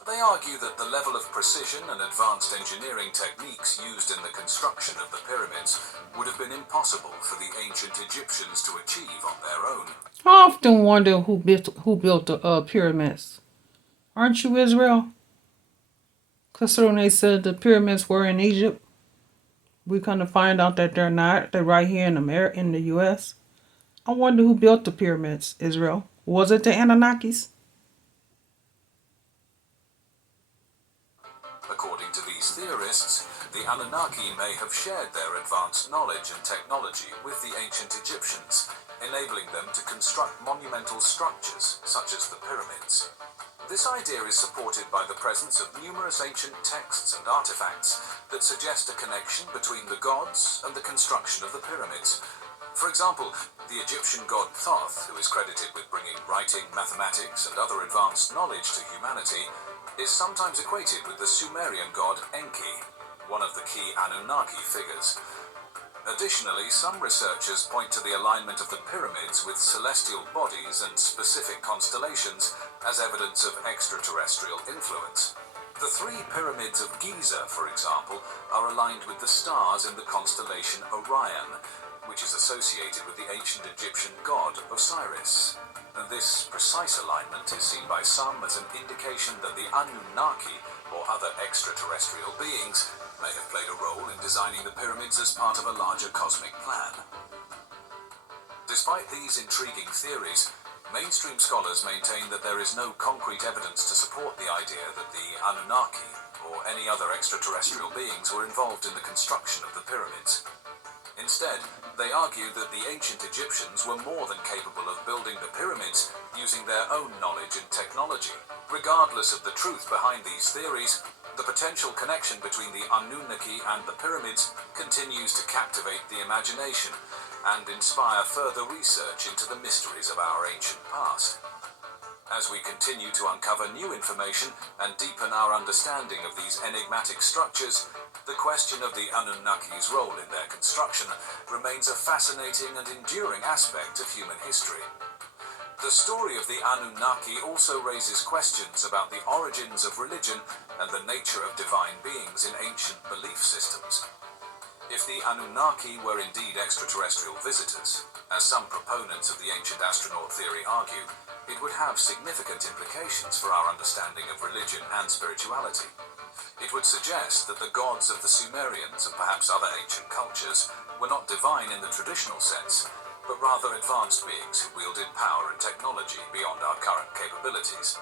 They argue that the level of precision and advanced engineering techniques used in the construction of the pyramids would have been impossible for the ancient Egyptians to achieve on their own. I often wonder who built the pyramids. Aren't you, Israel? Considering they said the pyramids were in Egypt, we come to find out that they're not. They're right here in in the U.S. I wonder who built the pyramids, Israel. Was it the Anunnakis? According to these theorists, the Anunnaki may have shared their advanced knowledge and technology with the ancient Egyptians, enabling them to construct monumental structures such as the pyramids. This idea is supported by the presence of numerous ancient texts and artifacts that suggest a connection between the gods and the construction of the pyramids. For example, the Egyptian god Thoth, who is credited with bringing writing, mathematics, and other advanced knowledge to humanity, is sometimes equated with the Sumerian god Enki, one of the key Anunnaki figures. Additionally, some researchers point to the alignment of the pyramids with celestial bodies and specific constellations as evidence of extraterrestrial influence. The three pyramids of Giza, for example, are aligned with the stars in the constellation Orion, which is associated with the ancient Egyptian god Osiris. This precise alignment is seen by some as an indication that the Anunnaki, or other extraterrestrial beings, may have played a role in designing the pyramids as part of a larger cosmic plan. Despite these intriguing theories, mainstream scholars maintain that there is no concrete evidence to support the idea that the Anunnaki, or any other extraterrestrial beings, were involved in the construction of the pyramids. Instead, they argue that the ancient Egyptians were more than capable of building the pyramids using their own knowledge and technology. Regardless of the truth behind these theories, the potential connection between the Anunnaki and the pyramids continues to captivate the imagination and inspire further research into the mysteries of our ancient past. As we continue to uncover new information and deepen our understanding of these enigmatic structures, the question of the Anunnaki's role in their construction remains a fascinating and enduring aspect of human history. The story of the Anunnaki also raises questions about the origins of religion and the nature of divine beings in ancient belief systems. If the Anunnaki were indeed extraterrestrial visitors, As some proponents of the ancient astronaut theory argue, it would have significant implications for our understanding of religion and spirituality. It would suggest that the gods of the Sumerians and perhaps other ancient cultures were not divine in the traditional sense, but rather advanced beings who wielded power and technology beyond our current capabilities.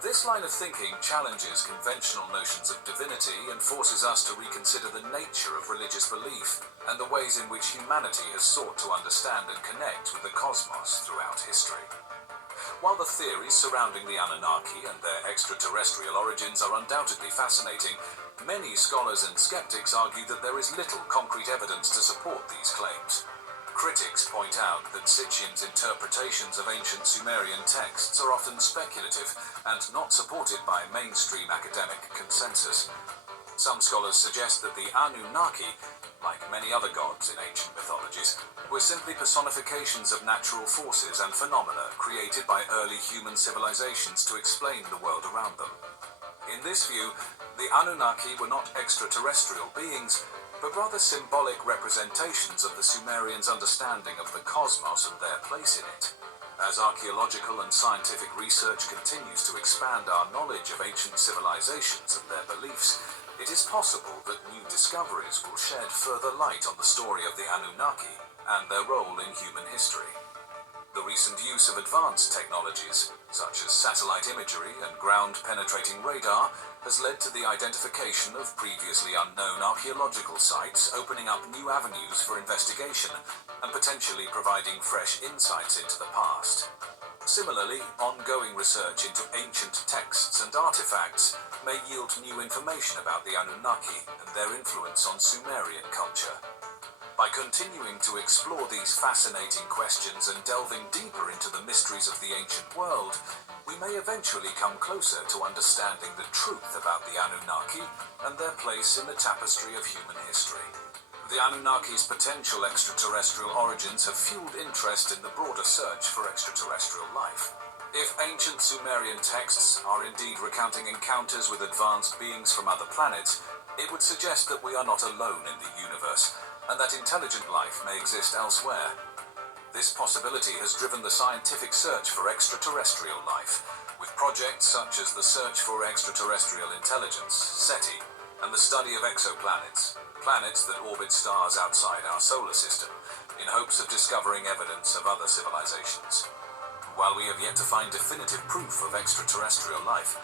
This line of thinking challenges conventional notions of divinity and forces us to reconsider the nature of religious belief and the ways in which humanity has sought to understand and connect with the cosmos throughout history. While the theories surrounding the Anunnaki and their extraterrestrial origins are undoubtedly fascinating, many scholars and skeptics argue that there is little concrete evidence to support these claims. Critics point out that Sitchin's interpretations of ancient Sumerian texts are often speculative and not supported by mainstream academic consensus. Some scholars suggest that the Anunnaki, like many other gods in ancient mythologies, were simply personifications of natural forces and phenomena created by early human civilizations to explain the world around them. In this view, the Anunnaki were not extraterrestrial beings, but rather symbolic representations of the Sumerians' understanding of the cosmos and their place in it. As archaeological and scientific research continues to expand our knowledge of ancient civilizations and their beliefs, it is possible that new discoveries will shed further light on the story of the Anunnaki and their role in human history. The recent use of advanced technologies, such as satellite imagery and ground-penetrating radar, has led to the identification of previously unknown archaeological sites, opening up new avenues for investigation and potentially providing fresh insights into the past. Similarly, ongoing research into ancient texts and artifacts may yield new information about the Anunnaki and their influence on Sumerian culture. By continuing to explore these fascinating questions and delving deeper into the mysteries of the ancient world, we may eventually come closer to understanding the truth about the Anunnaki and their place in the tapestry of human history. The Anunnaki's potential extraterrestrial origins have fueled interest in the broader search for extraterrestrial life. If ancient Sumerian texts are indeed recounting encounters with advanced beings from other planets, it would suggest that we are not alone in the universe, and that intelligent life may exist elsewhere. This possibility has driven the scientific search for extraterrestrial life, with projects such as the Search for Extraterrestrial Intelligence, SETI, and the study of exoplanets, planets that orbit stars outside our solar system, in hopes of discovering evidence of other civilizations. While we have yet to find definitive proof of extraterrestrial life,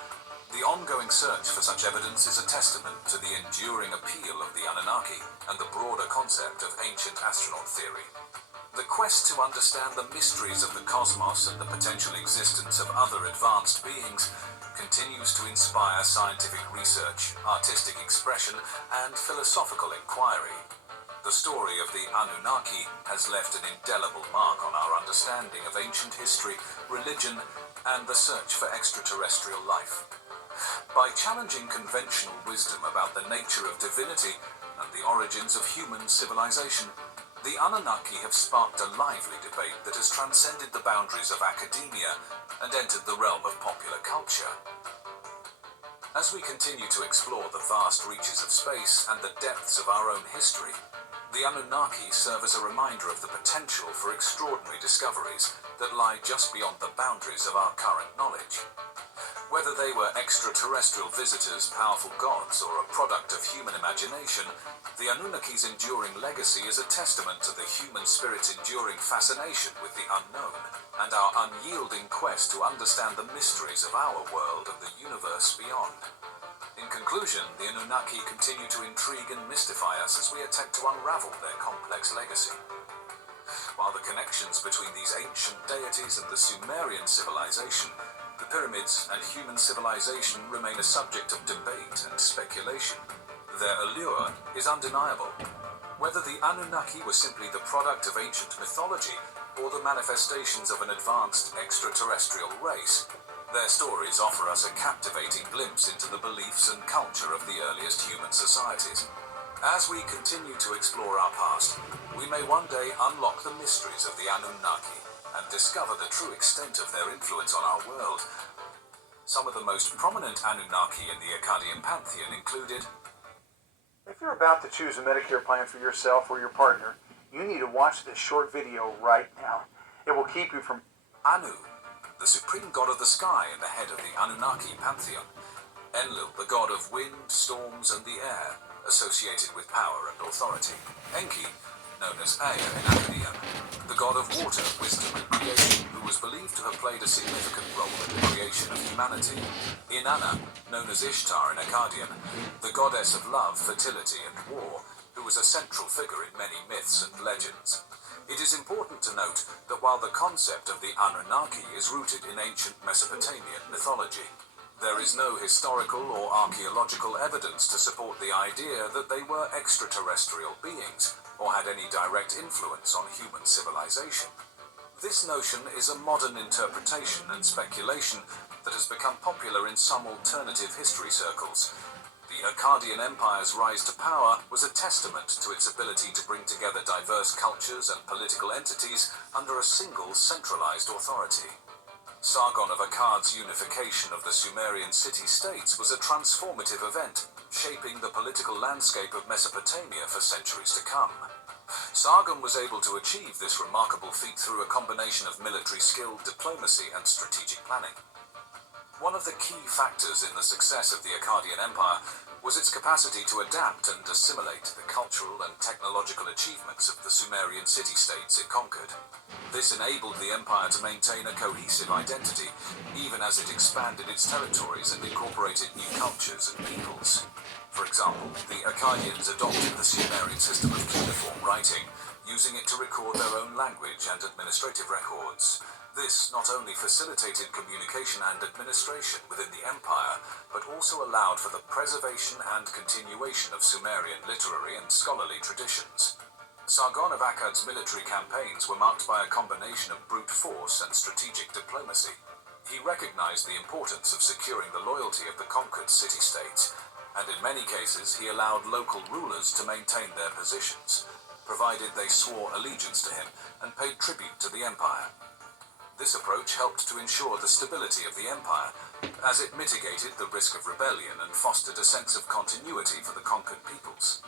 the ongoing search for such evidence is a testament to the enduring appeal of the Anunnaki and the broader concept of ancient astronaut theory. The quest to understand the mysteries of the cosmos and the potential existence of other advanced beings continues to inspire scientific research, artistic expression, and philosophical inquiry. The story of the Anunnaki has left an indelible mark on our understanding of ancient history, religion, and the search for extraterrestrial life. By challenging conventional wisdom about the nature of divinity and the origins of human civilization, the Anunnaki have sparked a lively debate that has transcended the boundaries of academia and entered the realm of popular culture. As we continue to explore the vast reaches of space and the depths of our own history, the Anunnaki serve as a reminder of the potential for extraordinary discoveries that lie just beyond the boundaries of our current knowledge. Whether they were extraterrestrial visitors, powerful gods, or a product of human imagination, the Anunnaki's enduring legacy is a testament to the human spirit's enduring fascination with the unknown and our unyielding quest to understand the mysteries of our world and the universe beyond. In conclusion, the Anunnaki continue to intrigue and mystify us as we attempt to unravel their complex legacy. While the connections between these ancient deities and the Sumerian civilization, the pyramids, and human civilization remain a subject of debate and speculation, their allure is undeniable. Whether the Anunnaki were simply the product of ancient mythology or the manifestations of an advanced extraterrestrial race, their stories offer us a captivating glimpse into the beliefs and culture of the earliest human societies. As we continue to explore our past, we may one day unlock the mysteries of the Anunnaki and discover the true extent of their influence on our world. Some of the most prominent Anunnaki in the Akkadian pantheon included: If you're about to choose a Medicare plan for yourself or your partner, You need to watch this short video right now. It will keep you from... Anu, the supreme god of the sky and the head of the Anunnaki pantheon. Enlil, the god of wind, storms, and the air, associated with power and authority. Enki, known as Ea in Akkadian, the god of water, wisdom, and creation, who was believed to have played a significant role in the creation of humanity. Inanna, known as Ishtar in Akkadian, the goddess of love, fertility, and war, who was a central figure in many myths and legends. It is important to note that while the concept of the Anunnaki is rooted in ancient Mesopotamian mythology, there is no historical or archaeological evidence to support the idea that they were extraterrestrial beings or had any direct influence on human civilization. This notion is a modern interpretation and speculation that has become popular in some alternative history circles. The Akkadian Empire's rise to power was a testament to its ability to bring together diverse cultures and political entities under a single centralized authority. Sargon of Akkad's unification of the Sumerian city-states was a transformative event, shaping the political landscape of Mesopotamia for centuries to come. Sargon was able to achieve this remarkable feat through a combination of military skill, diplomacy, and strategic planning. One of the key factors in the success of the Akkadian Empire was its capacity to adapt and assimilate the cultural and technological achievements of the Sumerian city-states it conquered. This enabled the empire to maintain a cohesive identity, even as it expanded its territories and incorporated new cultures and peoples. For example, the Akkadians adopted the Sumerian system of cuneiform writing, using it to record their own language and administrative records. This not only facilitated communication and administration within the empire, but also allowed for the preservation and continuation of Sumerian literary and scholarly traditions. Sargon of Akkad's military campaigns were marked by a combination of brute force and strategic diplomacy. He recognized the importance of securing the loyalty of the conquered city-states, and in many cases he allowed local rulers to maintain their positions, provided they swore allegiance to him and paid tribute to the empire. This approach helped to ensure the stability of the empire, as it mitigated the risk of rebellion and fostered a sense of continuity for the conquered peoples.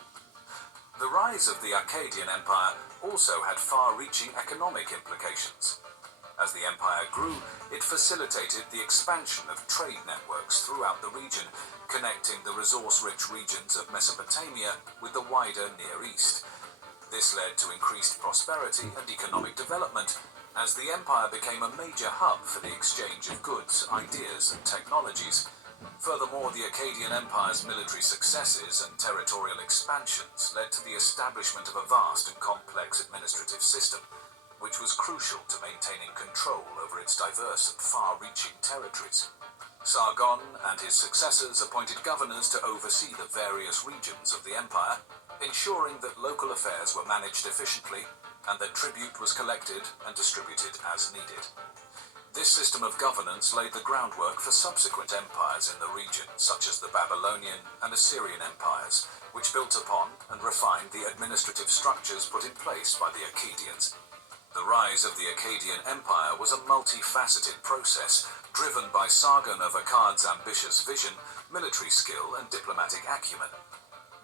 The rise of the Akkadian Empire also had far-reaching economic implications. As the empire grew, it facilitated the expansion of trade networks throughout the region, connecting the resource-rich regions of Mesopotamia with the wider Near East. This led to increased prosperity and economic development, as the empire became a major hub for the exchange of goods, ideas, and technologies. Furthermore, the Akkadian Empire's military successes and territorial expansions led to the establishment of a vast and complex administrative system, which was crucial to maintaining control over its diverse and far-reaching territories. Sargon and his successors appointed governors to oversee the various regions of the empire, ensuring that local affairs were managed efficiently and that tribute was collected and distributed as needed. This system of governance laid the groundwork for subsequent empires in the region, such as the Babylonian and Assyrian empires, which built upon and refined the administrative structures put in place by the Akkadians. The rise of the Akkadian Empire was a multifaceted process, driven by Sargon of Akkad's ambitious vision, military skill, and diplomatic acumen.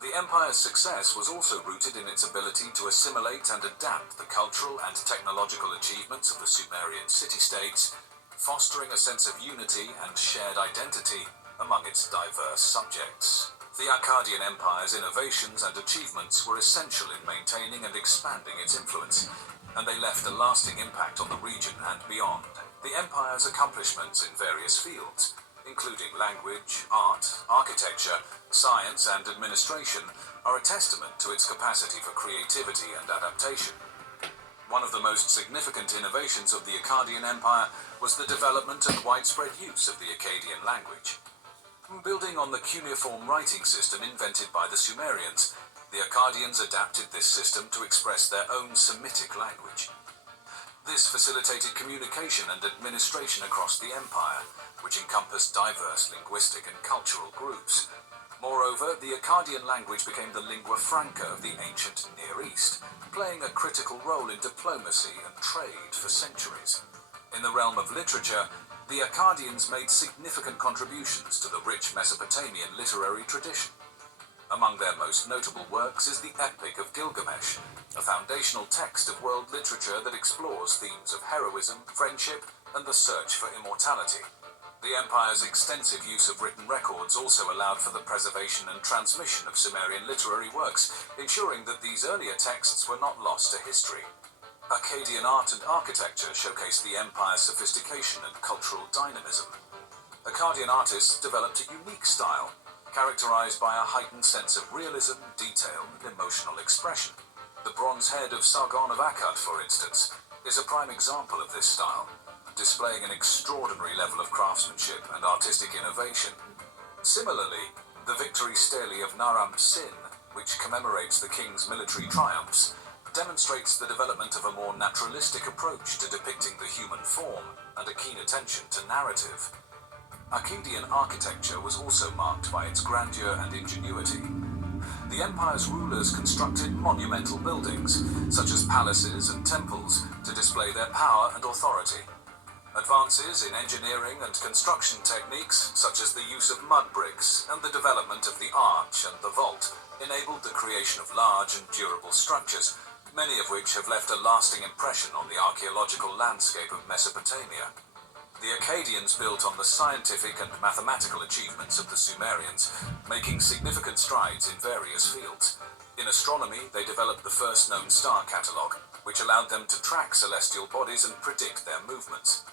The empire's success was also rooted in its ability to assimilate and adapt the cultural and technological achievements of the Sumerian city-states, fostering a sense of unity and shared identity among its diverse subjects. The Akkadian Empire's innovations and achievements were essential in maintaining and expanding its influence, and they left a lasting impact on the region and beyond. The empire's accomplishments in various fields, including language, art, architecture, science, and administration, are a testament to its capacity for creativity and adaptation. One of the most significant innovations of the Akkadian Empire was the development and widespread use of the Akkadian language. Building on the cuneiform writing system invented by the Sumerians, the Akkadians adapted this system to express their own Semitic language. This facilitated communication and administration across the empire, which encompassed diverse linguistic and cultural groups. Moreover, the Akkadian language became the lingua franca of the ancient Near East, playing a critical role in diplomacy and trade for centuries. In the realm of literature, the Akkadians made significant contributions to the rich Mesopotamian literary tradition. Among their most notable works is the Epic of Gilgamesh, a foundational text of world literature that explores themes of heroism, friendship, and the search for immortality. The Empire's extensive use of written records also allowed for the preservation and transmission of Sumerian literary works, ensuring that these earlier texts were not lost to history. Akkadian art and architecture showcased the Empire's sophistication and cultural dynamism. Akkadian artists developed a unique style, characterized by a heightened sense of realism, detail, and emotional expression. The bronze head of Sargon of Akkad, for instance, is a prime example of this style, displaying an extraordinary level of craftsmanship and artistic innovation. Similarly, the victory stele of Naram Sin, which commemorates the king's military triumphs, demonstrates the development of a more naturalistic approach to depicting the human form and a keen attention to narrative. Akkadian architecture was also marked by its grandeur and ingenuity. The empire's rulers constructed monumental buildings, such as palaces and temples, to display their power and authority. Advances in engineering and construction techniques, such as the use of mud bricks and the development of the arch and the vault, enabled the creation of large and durable structures, many of which have left a lasting impression on the archaeological landscape of Mesopotamia. The Akkadians built on the scientific and mathematical achievements of the Sumerians, making significant strides in various fields. In astronomy, they developed the first known star catalogue, which allowed them to track celestial bodies and predict their movements.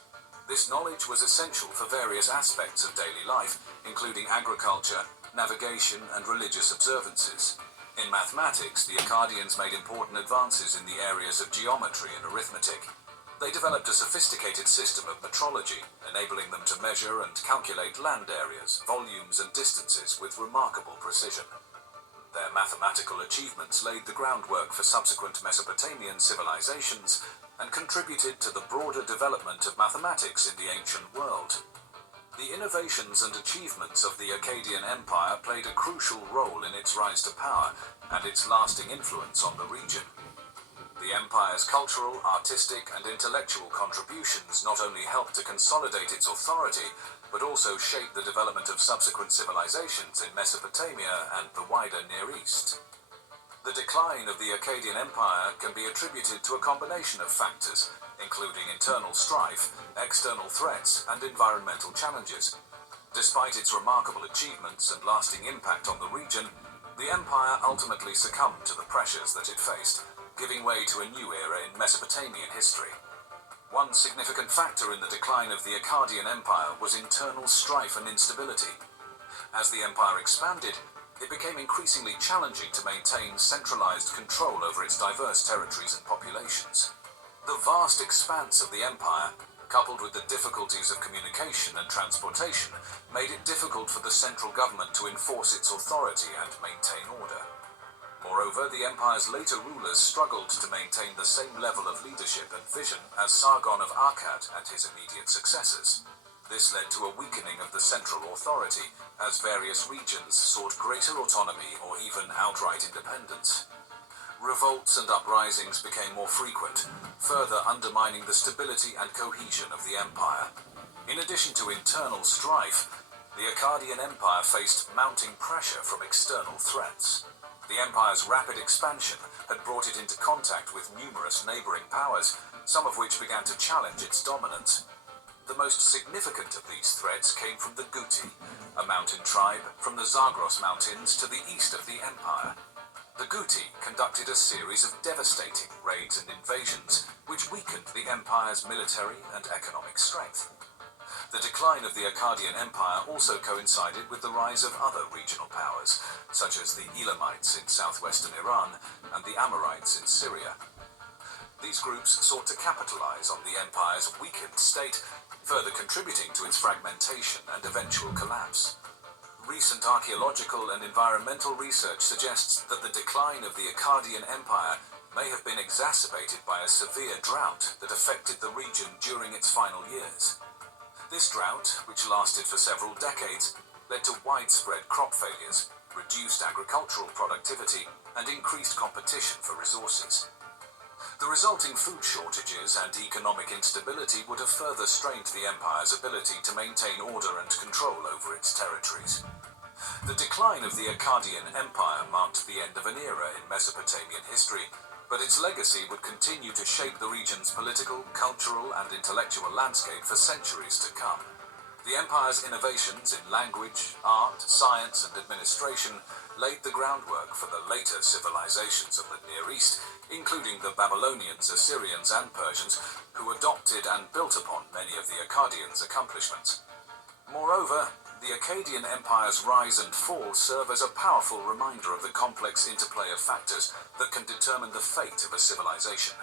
This knowledge was essential for various aspects of daily life, including agriculture, navigation, and religious observances. In mathematics, the Akkadians made important advances in the areas of geometry and arithmetic. They developed a sophisticated system of metrology, enabling them to measure and calculate land areas, volumes, and distances with remarkable precision. Their mathematical achievements laid the groundwork for subsequent Mesopotamian civilizations and contributed to the broader development of mathematics in the ancient world. The innovations and achievements of the Akkadian Empire played a crucial role in its rise to power and its lasting influence on the region. The empire's cultural, artistic, and intellectual contributions not only helped to consolidate its authority, but also shaped the development of subsequent civilizations in Mesopotamia and the wider Near East. The decline of the Akkadian Empire can be attributed to a combination of factors, including internal strife, external threats, and environmental challenges. Despite its remarkable achievements and lasting impact on the region, the empire ultimately succumbed to the pressures that it faced, giving way to a new era in Mesopotamian history. One significant factor in the decline of the Akkadian Empire was internal strife and instability. As the empire expanded, it became increasingly challenging to maintain centralized control over its diverse territories and populations. The vast expanse of the empire, coupled with the difficulties of communication and transportation, made it difficult for the central government to enforce its authority and maintain order. Moreover, the empire's later rulers struggled to maintain the same level of leadership and vision as Sargon of Akkad and his immediate successors. This led to a weakening of the central authority, as various regions sought greater autonomy or even outright independence. Revolts and uprisings became more frequent, further undermining the stability and cohesion of the empire. In addition to internal strife, the Akkadian Empire faced mounting pressure from external threats. The empire's rapid expansion had brought it into contact with numerous neighboring powers, some of which began to challenge its dominance. The most significant of these threats came from the Guti, a mountain tribe from the Zagros Mountains to the east of the empire. The Guti conducted a series of devastating raids and invasions, which weakened the empire's military and economic strength. The decline of the Akkadian Empire also coincided with the rise of other regional powers, such as the Elamites in southwestern Iran and the Amorites in Syria. These groups sought to capitalize on the empire's weakened state, further contributing to its fragmentation and eventual collapse. Recent archaeological and environmental research suggests that the decline of the Akkadian Empire may have been exacerbated by a severe drought that affected the region during its final years. This drought, which lasted for several decades, led to widespread crop failures, reduced agricultural productivity, and increased competition for resources. The resulting food shortages and economic instability would have further strained the empire's ability to maintain order and control over its territories. The decline of the Akkadian Empire marked the end of an era in Mesopotamian history, but its legacy would continue to shape the region's political, cultural, and intellectual landscape for centuries to come. The empire's innovations in language, art, science, and administration laid the groundwork for the later civilizations of the Near East, including the Babylonians, Assyrians, and Persians, who adopted and built upon many of the Akkadians' accomplishments. Moreover, the Akkadian Empire's rise and fall serve as a powerful reminder of the complex interplay of factors that can determine the fate of a civilization.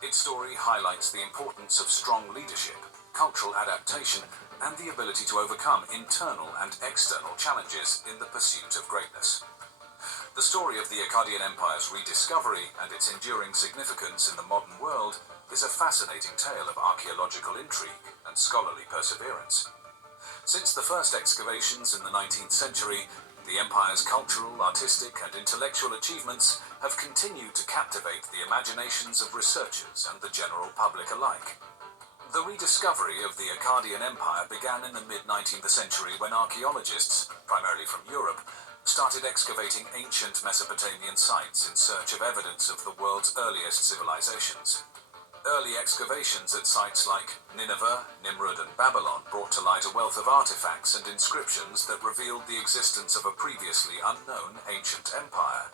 Its story highlights the importance of strong leadership, cultural adaptation, and the ability to overcome internal and external challenges in the pursuit of greatness. The story of the Akkadian Empire's rediscovery and its enduring significance in the modern world is a fascinating tale of archaeological intrigue and scholarly perseverance. Since the first excavations in the 19th century, the empire's cultural, artistic, and intellectual achievements have continued to captivate the imaginations of researchers and the general public alike. The rediscovery of the Akkadian Empire began in the mid-19th century when archaeologists, primarily from Europe, started excavating ancient Mesopotamian sites in search of evidence of the world's earliest civilizations. Early excavations at sites like Nineveh, Nimrud, and Babylon brought to light a wealth of artifacts and inscriptions that revealed the existence of a previously unknown ancient empire.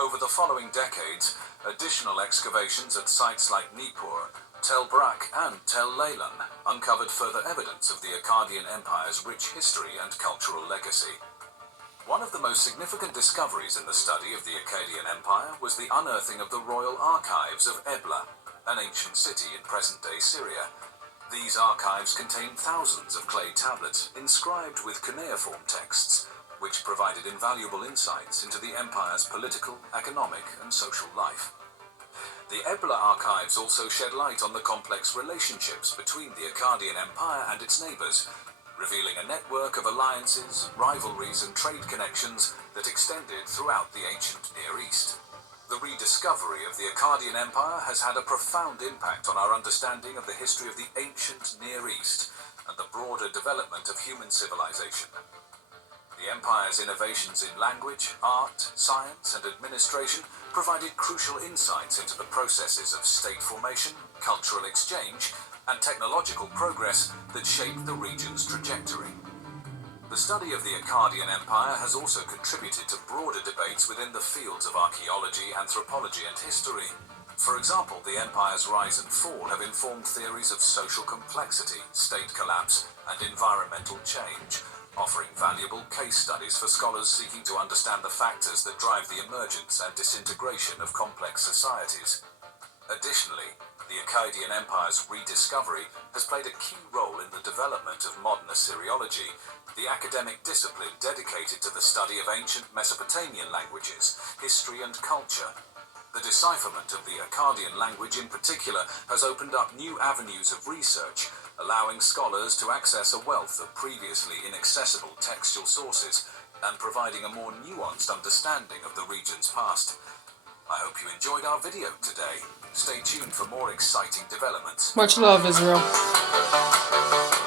Over the following decades, additional excavations at sites like Nippur, Tel Brak, and Tel Leilan uncovered further evidence of the Akkadian Empire's rich history and cultural legacy. One of the most significant discoveries in the study of the Akkadian Empire was the unearthing of the royal archives of Ebla, an ancient city in present-day Syria. These archives contained thousands of clay tablets inscribed with cuneiform texts, which provided invaluable insights into the empire's political, economic, and social life. The Ebla archives also shed light on the complex relationships between the Akkadian Empire and its neighbors, revealing a network of alliances, rivalries, and trade connections that extended throughout the ancient Near East. The rediscovery of the Akkadian Empire has had a profound impact on our understanding of the history of the ancient Near East and the broader development of human civilization. The empire's innovations in language, art, science, and administration provided crucial insights into the processes of state formation, cultural exchange, and technological progress that shaped the region's trajectory. The study of the Akkadian Empire has also contributed to broader debates within the fields of archaeology, anthropology, and history. For example, the empire's rise and fall have informed theories of social complexity, state collapse, and environmental change, offering valuable case studies for scholars seeking to understand the factors that drive the emergence and disintegration of complex societies. Additionally, the Akkadian Empire's rediscovery has played a key role in the development of modern Assyriology, the academic discipline dedicated to the study of ancient Mesopotamian languages, history, and culture. The decipherment of the Akkadian language in particular has opened up new avenues of research, allowing scholars to access a wealth of previously inaccessible textual sources and providing a more nuanced understanding of the region's past. I hope you enjoyed our video today. Stay tuned for more exciting developments. Much love, Israel.